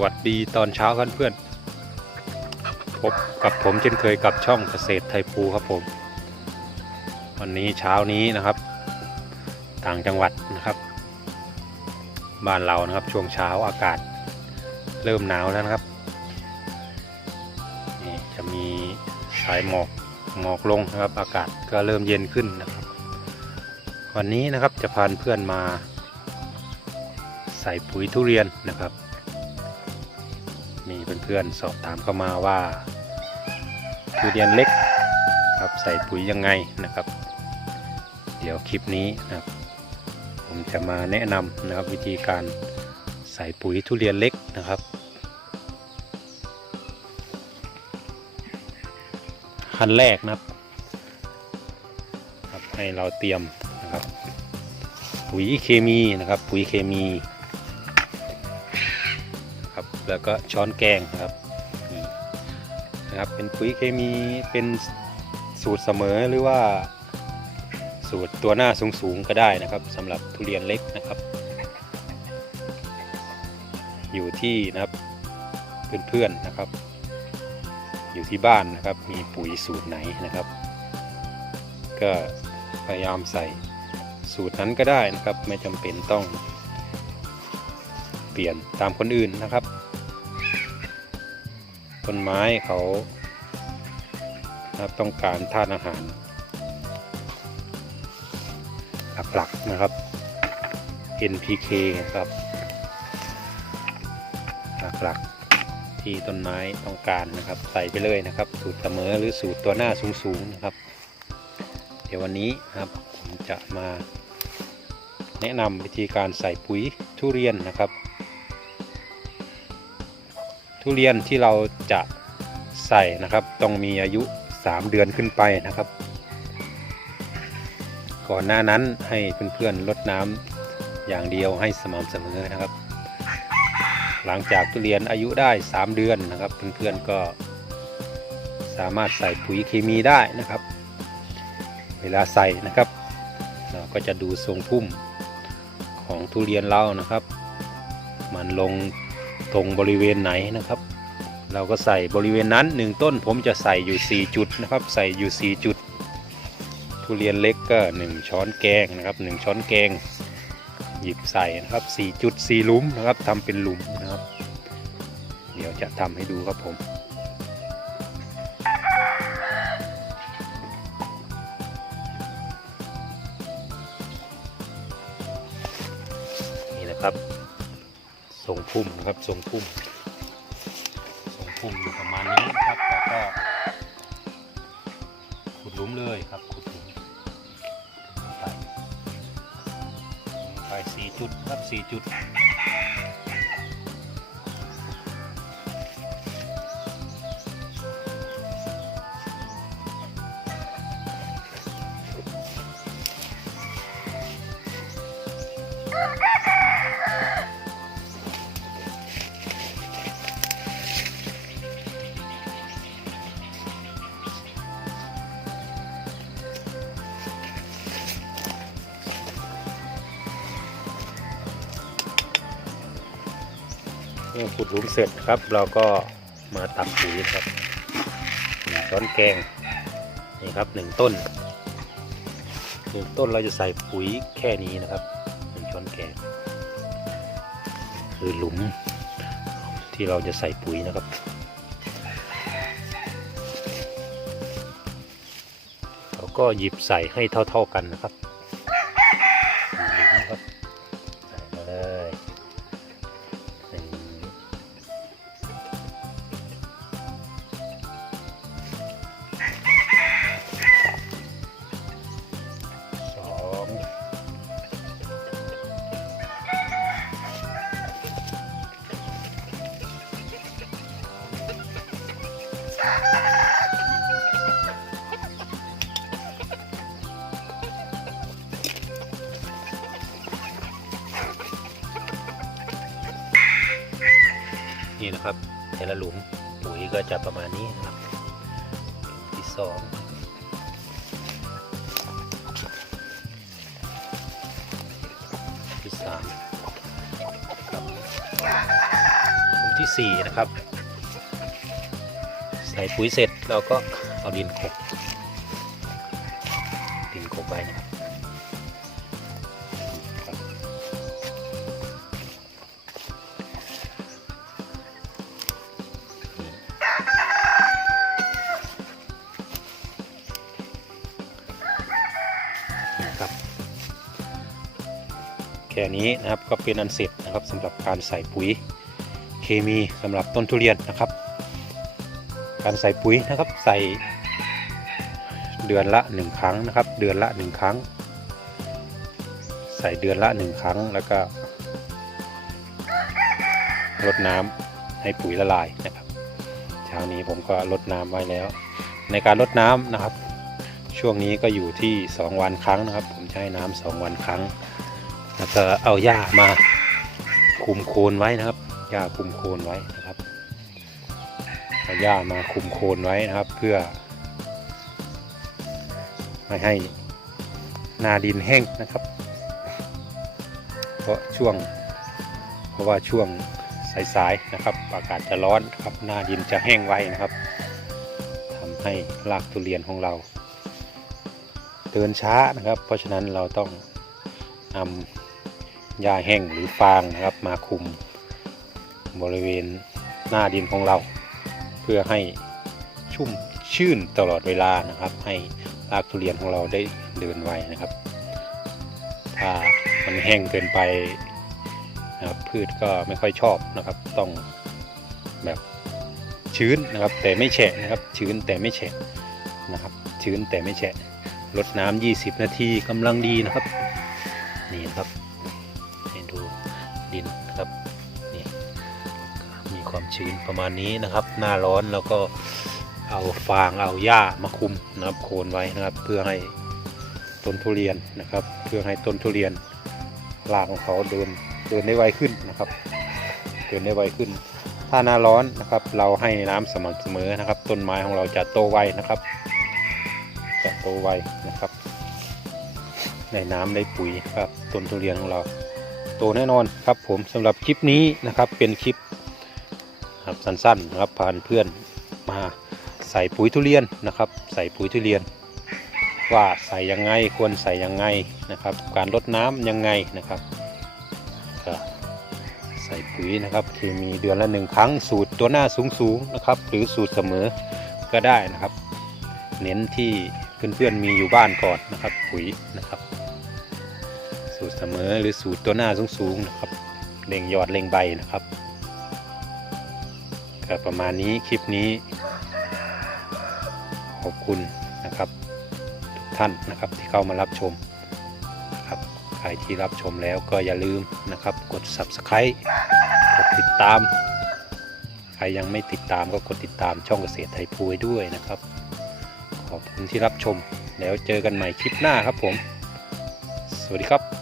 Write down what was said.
วัสดีตอนเช้ากันเพื่อนพบกับผมเช่นเคยกับช่องเกษตรไทยภูครับผม วันนี้เช้านี้นะครับ ต่างจังหวัดนะครับ บ้านเรานะครับช่วงเช้าอากาศ เริ่มหนาวแล้วนะครับนี่จะมีสายหมอกหมอกลงนะครับ อากาศก็เริ่มเย็นขึ้นนะครับ วันนี้นะครับจะพาเพื่อนมา ใส่ปุ๋ยทุเรียนนะครับ มีเพื่อนๆสอบถามเข้ามาว่าทุเรียนเล็กครับใส่ปุ๋ยยังไงนะครับ เดี๋ยวคลิปนี้นะครับผมจะมาแนะนำนะครับวิธีการใส่ปุ๋ยทุเรียนเล็กนะครับ ขั้นแรกนะครับให้เราเตรียมนะครับ ปุ๋ยเคมีนะครับ ปุ๋ยเคมี แล้วก็ช้อนแกงนะครับนี่นะครับ เป็นปุ๋ยเคมีเป็นสูตรเสมอหรือว่า สูตรตัวหน้าสูงๆก็ได้นะครับสำหรับทุเรียนเล็กนะครับ อยู่ที่นะครับเพื่อนๆนะครับ อยู่ที่บ้านนะครับ มีปุ๋ยสูตรไหนนะครับ ก็พยายามใส่สูตรนั้นก็ได้นะครับ ไม่จำเป็นต้องเปลี่ยนตามคนอื่นนะครับ ต้นไม้เขาต้องการธาตุอาหาร หลักๆนะครับ NPK ครับ หลักๆที่ต้นไม้ต้องการนะครับ ใส่ไปเลยนะครับ สูตรเสมอหรือสูตรตัวหน้าสูงๆนะครับ เดี๋ยววันนี้นะครับผมจะมาแนะนำวิธีการใส่ปุ๋ยทุเรียนนะครับ ทุเรียนที่เราจะใส่นะครับต้องมีอายุ 3 เดือนขึ้นไปนะครับ ก่อนหน้านั้นให้เพื่อนๆลดน้ำอย่างเดียวให้สม่ำเสมอนะครับ หลังจากทุเรียนอายุได้ 3 เดือนนะครับเพื่อนๆก็สามารถใส่ปุ๋ยเคมีได้นะครับ เวลาใส่นะครับ เราก็จะดูทรงพุ่มของทุเรียนเรานะครับ มันลง ตรงบริเวณไหนนะครับ เราก็ใส่บริเวณนั้นหนึ่งต้นผมจะใส่อยู่ 4 จุดนะครับ ใส่อยู่ 4 จุด ทุเรียนเล็กก็ 1 ช้อนแกงนะครับ 1 ช้อนแกง หยิบใส่นะครับ 4 จุด 4 ลุมนะครับทำเป็นหลุมนะครับ เดี๋ยวจะทำให้ดูครับผมนี่นะครับ ทรงพุ่มนะครับทรงพุ่มทรงพุ่มอยู่ประมาณนี้นะครับแล้วก็ขุดหลุมเลยครับขุดหลุมไปไปสี่จุดครับสี่จุด เมื่อขุดหลุมเสร็จครับ เราก็มาตักปุ๋ยครับหนึ่งช้อนแกงนี่ครับหนึ่งต้นหนึ่งต้นเราจะใส่ปุ๋ยแค่นี้นะครับหนึ่งช้อนแกงคือหลุมที่เราจะใส่ปุ๋ยนะครับเราก็หยิบใส่ให้เท่า ๆกันนะครับ นี่นะครับ แต่ละหลุมปุ๋ยก็จะประมาณนี้นะครับที่สองที่สามหลุมที่ที่สี่นะครับ ใส่ปุ๋ยเสร็จเราก็เอาดินกบ แค่นี้นะครับก็เป็นอันเสร็จนะครับสำหรับการใส่ปุ๋ยเคมีสำหรับต้นทุเรียนนะครับ การใส่ปุ๋ยนะครับใส่เดือนละหนึ่งครั้งนะครับ เดือนละหนึ่งครั้ง ใส่เดือนละหนึ่งครั้งแล้วก็รดน้ำให้ปุ๋ยละลายนะครับเช้านี้ผมก็รดน้ำไว้แล้ว ในการรดน้ำนะครับ ช่วงนี้ก็อยู่ที่ 2 วันครั้งนะครับ ผมให้น้ำสองวันครั้ง แล้วก็เอาหญ้ามาคุมโคนไว้นะครับหญ้าคุมโคนไว้นะครับเอาหญ้ามาคุมโคนไว้นะครับ เพื่อ ไม่ให้นาดินแห้งนะครับ เพราะช่วง เพราะว่าช่วงสายๆนะครับ อากาศจะร้อนครับหน้าดินจะแห้งไวนะครับทำให้รากทุเรียนของเราเดินช้านะครับ เพราะฉะนั้นเราต้องนำ หญ้าแห้งหรือฟางนะครับมาคุมบริเวณหน้าดินของเรา เพื่อให้ชุ่มชื่นตลอดเวลานะครับ ให้รากทุเรียนของเราได้เดินไวนะครับ ถ้ามันแห้งเกินไปนะครับพืชก็ไม่ค่อยชอบนะครับ ต้องแบบชื้นนะครับ แต่ไม่แฉะนะครับ ชื้นแต่ไม่แฉะนะครับ ชื้นแต่ไม่แฉะรดน้ำ20 นาทีกำลังดีนะครับ นี่ครับ ชื้นประมาณนี้นะครับ หน้าร้อนแล้วก็เอาฟางเอาหญ้ามาคุมนะครับโคนไว้นะครับ เพื่อให้ต้นทุเรียนนะครับ เพื่อให้ต้นทุเรียนรากของเขาเดินเดินได้ไวขึ้นนะครับ เดินได้ไวขึ้น ถ้าหน้าร้อนนะครับ เราให้น้ำสม่ำเสมอนะครับ ต้นไม้ของเราจะโตไวนะครับ จะโตไวนะครับในน้ำได้ปุ๋ยครับต้นทุเรียนของเรา โตแน่นอนครับผมสำหรับคลิปนี้นะครับเป็นคลิป ครับสั้นๆนะครับพานเพื่อนมาใส่ปุ๋ยทุเรียนนะครับ ใส่ปุ๋ยทุเรียน ว่าใส่ยังไงควรใส่ยังไงนะครับ การลดน้ำยังไงนะครับใส่ปุ๋ยนะครับเคมีเดือนละหนึ่งครั้งสูตรตัวหน้าสูงๆนะครับ หรือสูตรเสมอก็ได้นะครับ เน้นที่เพื่อนๆมีอยู่บ้านก่อนนะครับ ปุ๋ยนะครับ สูตรเสมอหรือสูตรตัวหน้าสูงๆนะครับเล่งยอดเล่งใบนะครับ ก็ประมาณนี้คลิปนี้ ขอบคุณนะครับทุกท่านนะครับที่เข้ามารับชมครับใครที่รับชมแล้วก็อย่าลืมนะครับ กด subscribe กดติดตาม ใครยังไม่ติดตามก็กดติดตามช่องเกษตรไทยพูไว้ด้วยนะครับ ขอบคุณที่รับชมแล้วเจอกันใหม่คลิปหน้าครับผม สวัสดีครับ